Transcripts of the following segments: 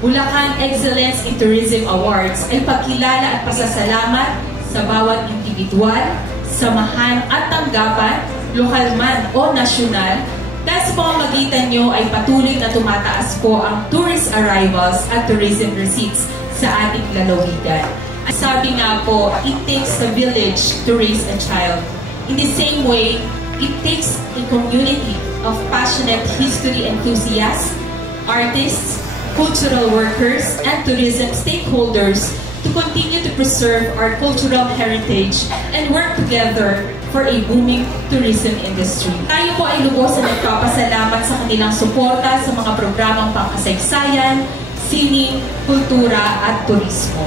Bulacan Excellence in Tourism Awards ay pagkilala at pasasalamat sa bawat individual, samahan at tanggapan, lokal man o nasyonal, dahil sa pamamagitan nyo ay patuloy na tumataas po ang tourist arrivals at tourism receipts sa ating lalawigan. Sabi nga po, it takes a village to raise a child. In the same way, it takes a community of passionate history enthusiasts, artists, cultural workers, and tourism stakeholders to continue to preserve our cultural heritage and work together for a booming tourism industry. Tayo po ay lubos na nagpapasalamat sa kanilang suporta sa mga programang pangkasaysayan, sining, kultura at turismo.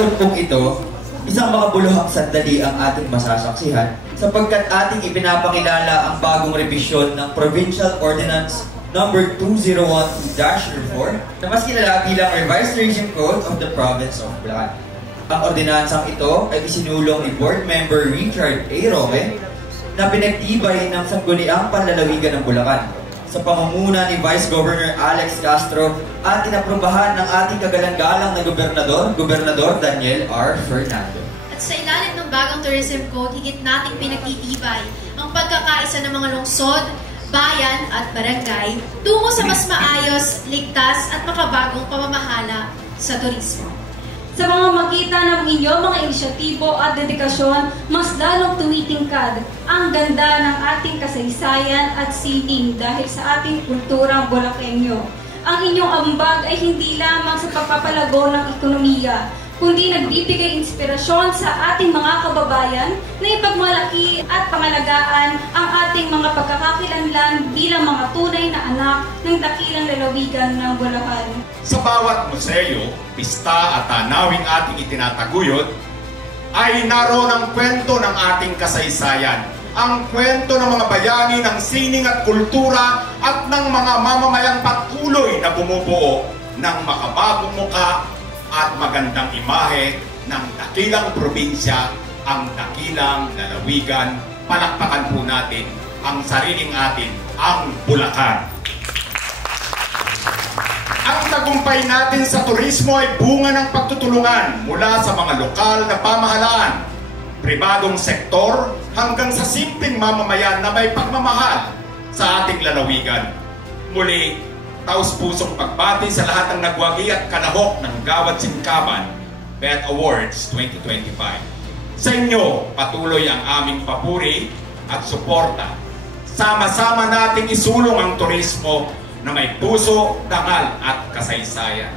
taon pong ito, isang makabuluhang sandali ang ating masasaksihan sapagkat ating ipinapakilala ang bagong revisyon ng Provincial Ordinance number 2012-04 na mas kilala bilang Revised Tourism Code of the Province of Bulacan. Ang ordinansang ito ay isinulong ni Board Member Richard A. Roque na pinagtibay ng sangguniang panlalawigan ng Bulacan sa pangunguna ni Vice Governor Alex Castro at inaprubahan ng ating kagalang-galang na Gobernador Daniel R. Fernando. Sa ilalim ng bagong tourism code, higit nating pinagtitibay ang pagkakaisa ng mga lungsod, bayan at barangay tungo sa mas maayos, ligtas at makabagong pamamahala sa turismo. Sa mga magitan ng inyong mga inisyatibo at dedikasyon, mas lalong tumitingkad ang ganda ng ating kasaysayan at sining dahil sa ating kulturang Bulakenyo. Ang inyong ambag ay hindi lamang sa pagpapalago ng ekonomiya, kundi nagbibigay inspirasyon sa ating mga kababayan na ipagmalaki at pangalagaan ang ating mga pagkakakilanlan bilang mga tunay na anak ng dakilang lalawigan ng Bulacan. Sa bawat museo, pista at tanawing ating itinataguyod, ay naroon ang kwento ng ating kasaysayan. Ang kwento ng mga bayani ng sining at kultura at ng mga mamamayang patuloy na bumubuo ng makabagong muka at magandang imahe ng dakilang probinsya, ang dakilang lalawigan. Palakpakan po natin ang sariling atin, ang Bulacan. Ang tagumpay natin sa turismo ay bunga ng pagtutulungan mula sa mga lokal na pamahalaan, pribadong sektor, hanggang sa simpleng mamamayan na may pagmamahal sa ating lalawigan. Muli, taus-pusong pagbati sa lahat ng nagwagi at kanahok ng Gawad Singkaban BET Awards 2025. Sa inyo, patuloy ang aming papuri at suporta. Sama-sama nating isulong ang turismo na may puso, dangal at kasaysayan.